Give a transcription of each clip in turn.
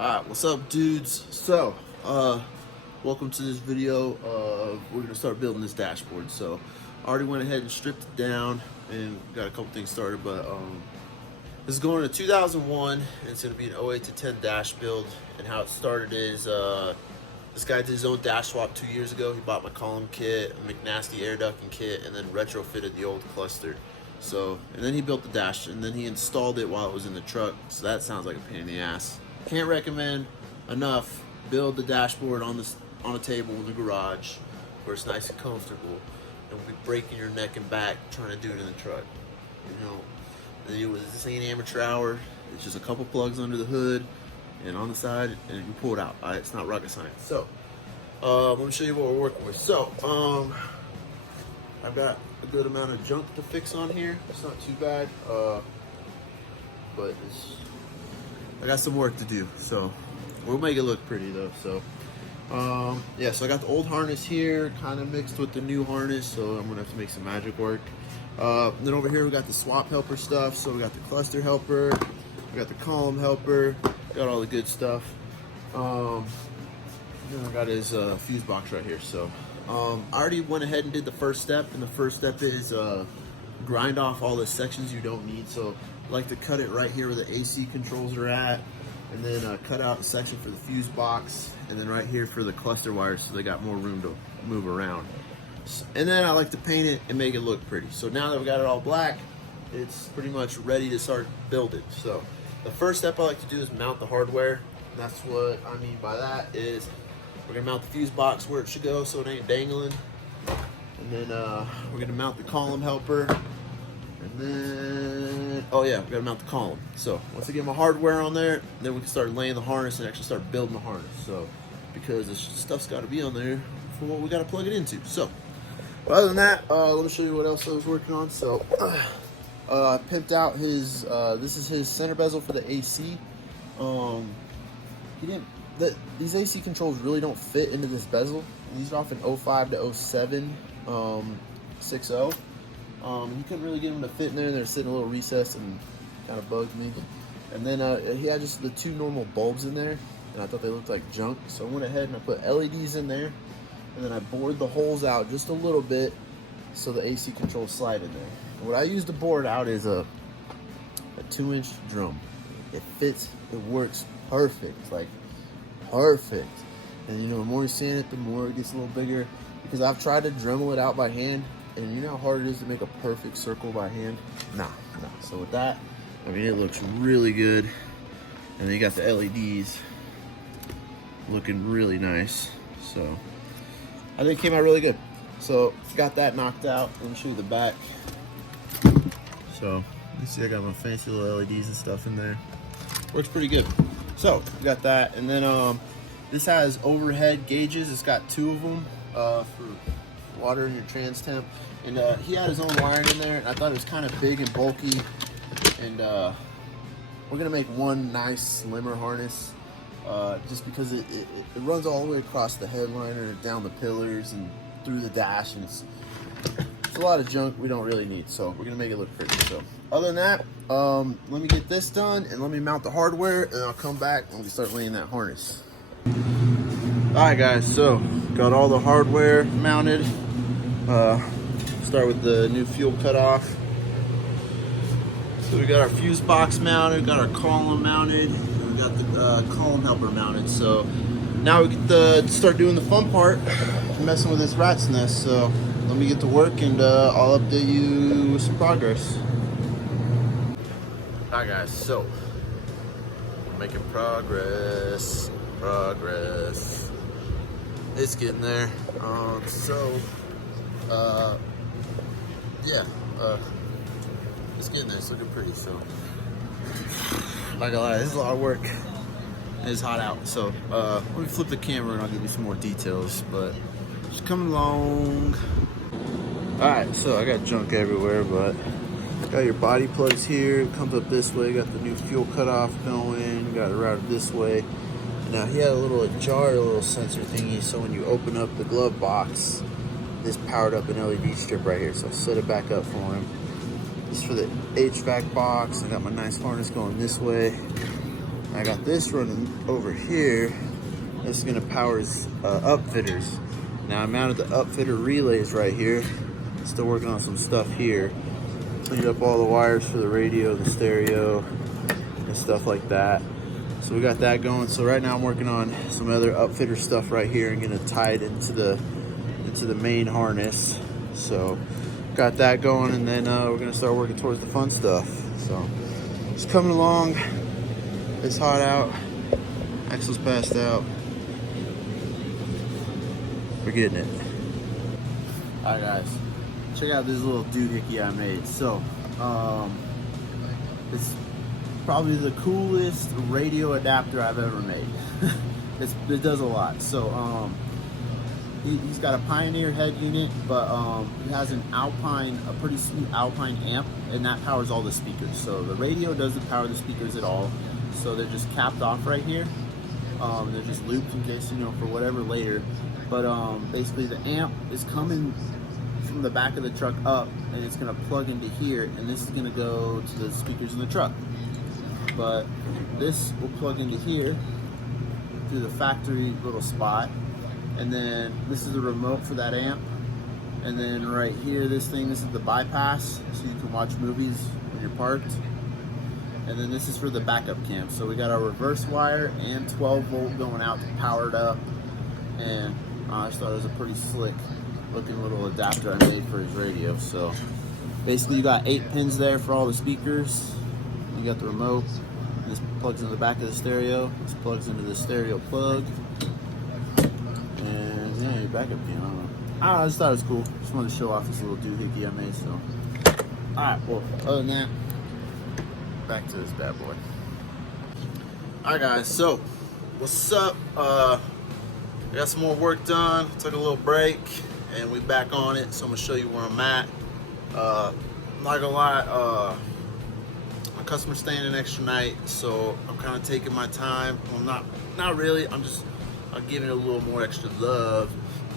Alright, what's up, dudes? So, welcome to this video. We're gonna start building this dashboard. So, I already went ahead and stripped it down and got a couple things started, but this is going to 2001, and it's gonna be an 08 to 10 dash build. And how it started is this guy did his own dash swap 2 years ago. He bought my column kit, a McNasty air ducting kit, and then retrofitted the old cluster. So, and then he built the dash, and then he installed it while it was in the truck. So that sounds like a pain in the ass. Can't recommend enough. Build the dashboard on a table in the garage where it's nice and comfortable, and we'll be breaking your neck and back trying to do it in the truck. You know, this ain't amateur hour. It's just a couple plugs under the hood and on the side, and you can pull it out. It's not rocket science. So, let me show you what we're working with. So, I've got a good amount of junk to fix on here. It's not too bad, but I got some work to do. So, we'll make it look pretty though. So, yeah. So I got the old harness here, kind of mixed with the new harness. So I'm gonna have to make some magic work. Then over here we got the swap helper stuff. So we got the cluster helper, we got the column helper, got all the good stuff. Then I got his fuse box right here. So I already went ahead and did the first step, and the first step is grind off all the sections you don't need. So I like to cut it right here where the AC controls are at, and then cut out a section for the fuse box, and then right here for the cluster wires, so they got more room to move around. And then I like to paint it and make it look pretty. So now that we got it all black, it's pretty much ready to start building. So the first step I like to do is mount the hardware. And that's what I mean by that is we're gonna mount the fuse box where it should go so it ain't dangling. And then we're gonna mount the column helper. And then, oh yeah, we gotta mount the column. So once I get my hardware on there, then we can start laying the harness and actually start building the harness. So, because this stuff's gotta be on there for what we gotta plug it into. So, other than that, let me show you what else I was working on. So, I pimped out his, this is his center bezel for the AC. These AC controls really don't fit into this bezel. These are off an 05 to 07 6.0. He couldn't really get them to fit in there, and they're sitting a little recessed and kind of bugged me. And then he had just the two normal bulbs in there, and I thought they looked like junk. So I went ahead and I put LEDs in there, and then I bored the holes out just a little bit so the AC controls slide in there. And what I used to bore it out is a 2-inch drum. It fits, it works perfect, like perfect. And you know, the more you sand it, the more it gets a little bigger, because I've tried to Dremel it out by hand, and you know how hard it is to make a perfect circle by hand? Nah. So with that, I mean, it looks really good. And then you got the LEDs looking really nice. So I think it came out really good. So got that knocked out. Let me show you the back. So you see I got my fancy little LEDs and stuff in there. Works pretty good. So we got that. And then this has overhead gauges. It's got 2 of them for water in your trans temp, and he had his own wiring in there, and I thought it was kind of big and bulky, and we're gonna make one nice slimmer harness, just because it runs all the way across the headliner, down the pillars, and through the dash, and it's a lot of junk we don't really need. So we're gonna make it look pretty. So other than that, let me get this done, and let me mount the hardware, and I'll come back and we start laying that harness. Alright guys, so got all the hardware mounted. Start with the new fuel cutoff. So we got our fuse box mounted, got our column mounted, and we got the column helper mounted. So now we get to start doing the fun part, messing with this rat's nest. So let me get to work, and I'll update you with some progress. Alright guys, so we're making progress. It's getting there. Yeah, it's getting there. It's looking pretty. So, not gonna lie, this is a lot of work. It's hot out. So, let me flip the camera and I'll give you some more details. But just coming along. All right, so I got junk everywhere, but got your body plugs here. It comes up this way. Got the new fuel cutoff going. Got it routed this way. Now he had a little ajar, a little sensor thingy, so when you open up the glove box, this powered up an LED strip right here. So I'll set it back up for him. This is for the HVAC box. I got my nice harness going this way. I got this running over here. This is gonna power his upfitters. Now I mounted the upfitter relays right here. Still working on some stuff here. Cleaned up all the wires for the radio, the stereo, and stuff like that. So we got that going. So right now I'm working on some other upfitter stuff right here and gonna tie it into the main harness. So got that going, and then we're gonna start working towards the fun stuff. So just coming along. It's hot out. Axel's passed out. We're getting it. All right, guys. Check out this little doohickey I made. So, it's probably the coolest radio adapter I've ever made. It does a lot. So, he's got a Pioneer head unit, but he has a pretty sweet Alpine amp, and that powers all the speakers. So the radio doesn't power the speakers at all. So they're just capped off right here. They're just looped in case, for whatever later. But basically the amp is coming from the back of the truck up, and it's gonna plug into here, and this is gonna go to the speakers in the truck. But this will plug into here through the factory little spot, and then this is the remote for that amp. And then right here, this is the bypass, so you can watch movies when you're parked. And then this is for the backup cam. So we got our reverse wire and 12 volt going out to power it up. And I just thought it was a pretty slick looking little adapter I made for his radio. So basically you got 8 pins there for all the speakers. You got the remote. This plugs into the back of the stereo. This plugs into the stereo plug. And yeah, your backup cam. I just thought it was cool. Just wanted to show off this little doohickey I made. So alright, well, other than that, back to this bad boy. Alright guys, so what's up? I got some more work done, took a little break, and we back on it. So I'm gonna show you where I'm at. I'm not gonna lie, my customer's staying an extra night, so I'm kind of taking my time. Well, not really. I'm giving it a little more extra love,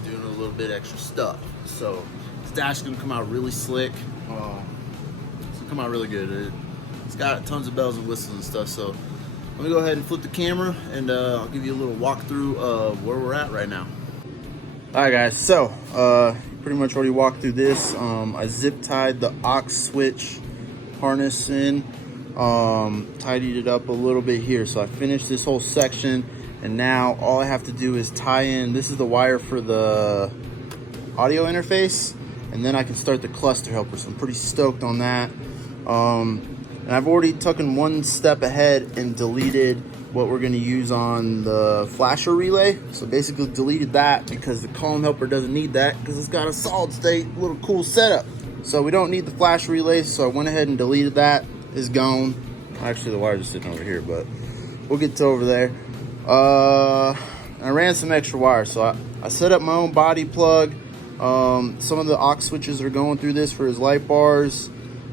doing a little bit extra stuff. So this dash is gonna come out really slick. It's gonna come out really good. It's got tons of bells and whistles and stuff. So let me go ahead and flip the camera, and I'll give you a little walkthrough of where we're at right now. All right, guys. So pretty much already walked through this. I zip tied the aux switch harness in, tidied it up a little bit here. So I finished this whole section, and now all I have to do is tie in. This is the wire for the audio interface, and then I can start the cluster helper. So I'm pretty stoked on that. And I've already taken one step ahead and deleted what we're gonna use on the flasher relay. So basically deleted that because the column helper doesn't need that because it's got a solid state, little cool setup. So we don't need the flash relay, so I went ahead and deleted that. It's gone. Actually, the wires are sitting over here, but we'll get to over there. I ran some extra wires, so I set up my own body plug. Some of the aux switches are going through this for his light bars.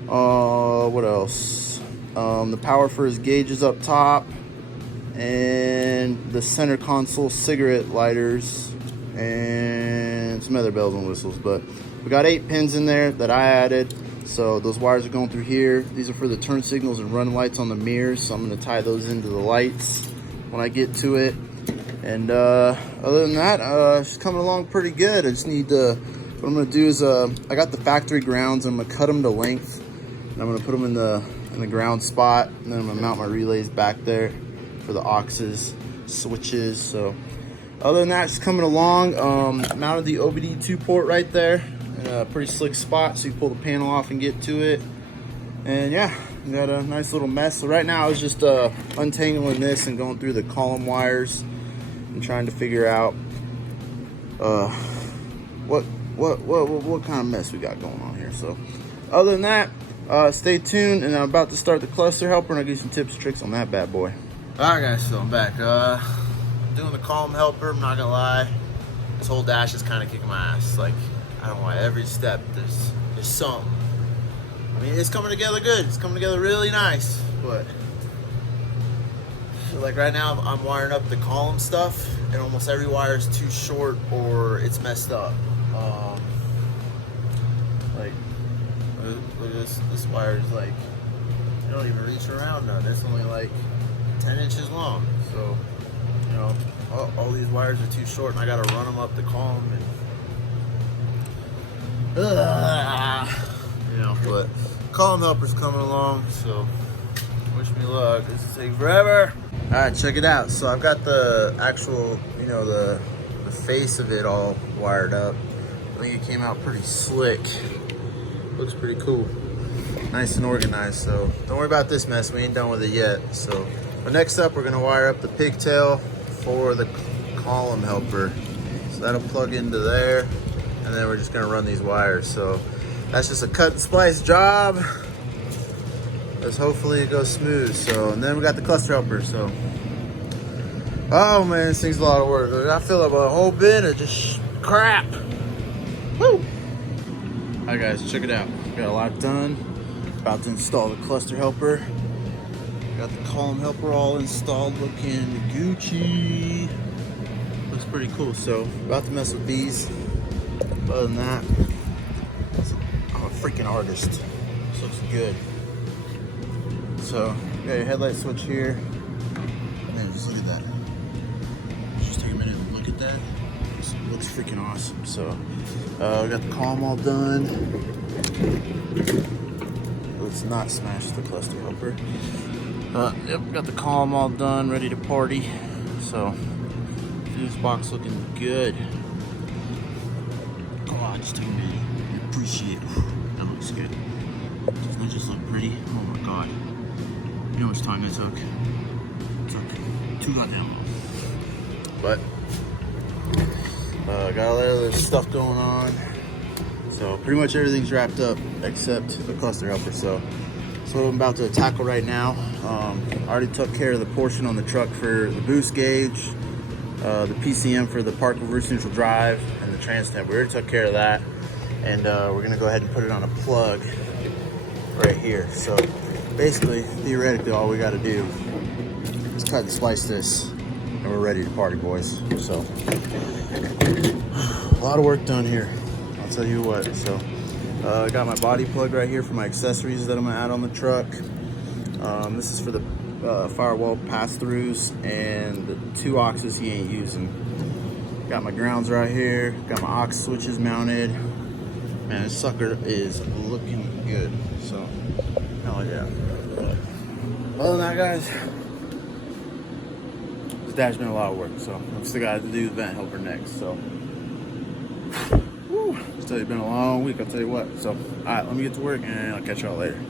What else? The power for his gauges up top, and the center console cigarette lighters, and some other bells and whistles. But we got 8 pins in there that I added. So those wires are going through here. These are for the turn signals and run lights on the mirrors. So I'm going to tie those into the lights when I get to it. And other than that, it's coming along pretty good. I just need to, what I'm going to do is, I got the factory grounds. I'm going to cut them to length, and I'm going to put them in the ground spot. And then I'm going to mount my relays back there for the auxes, switches. So other than that, just coming along. Mounted the OBD2 port right there in a pretty slick spot, so you pull the panel off and get to it. And yeah, we got a nice little mess. So right now I was just untangling this and going through the column wires and trying to figure out what kind of mess we got going on here. So other than that, stay tuned, and I'm about to start the cluster helper, and I'll give you some tips and tricks on that bad boy. All right guys, so I'm back. Doing the column helper. I'm not gonna lie, this whole dash is kind of kicking my ass. Like, I don't know why, every step there's something. I mean, it's coming together good. It's coming together really nice, but like right now I'm wiring up the column stuff, and almost every wire is too short or it's messed up. Like, look at this wire is like, you don't even reach around none. It's only like 10 inches long. So, you know, all these wires are too short, and I gotta run them up the column. And, you know, but column helper's coming along, so wish me luck. This is taking forever. All right, check it out. So I've got the actual, you know, the face of it all wired up. I think it came out pretty slick. Looks pretty cool. Nice and organized. So don't worry about this mess. We ain't done with it yet. So, but next up, we're gonna wire up the pigtail for the column helper. So that'll plug into there, and then we're just gonna run these wires. So that's just a cut and splice job. Let's hopefully it goes smooth. So, and then we got the cluster helper. So, oh man, this thing's a lot of work. I fill up a whole bin of just crap. Woo! All right, guys, check it out. Got a lot done. About to install the cluster helper. Got the column helper all installed, looking Gucci. Looks pretty cool. So, about to mess with these. Other than that, I'm a freaking artist. This looks good. So, you got your headlight switch here. Man, just look at that. Just take a minute and look at that. This looks freaking awesome. So, we got the column all done. Let's not smash the cluster helper. Yep, got the column all done, ready to party. So, fuse box looking good. Come on, just take a minute. Appreciate it. That looks good. Doesn't that just look pretty? Oh my god. You know how much time that took? It took too goddamn long. But got all that other stuff going on. So pretty much everything's wrapped up except the cluster helper. So that's what I'm about to tackle right now. I already took care of the portion on the truck for the boost gauge, the PCM for the park reverse neutral drive, and the trans temp. We already took care of that. And we're gonna go ahead and put it on a plug right here. So basically, theoretically, all we gotta do is cut and slice this, and we're ready to party, boys. So, a lot of work done here, I'll tell you what. So, I got my body plug right here for my accessories that I'm gonna add on the truck. This is for the firewall pass-throughs and the 2 auxes he ain't using. Got my grounds right here, got my aux switches mounted. Man, this sucker is looking good, so hell yeah. Other than that, guys, this dash has been a lot of work, so I've still got to do the vent helper next. So, whew, it's been a long week, I'll tell you what. So, all right, let me get to work, and I'll catch y'all later.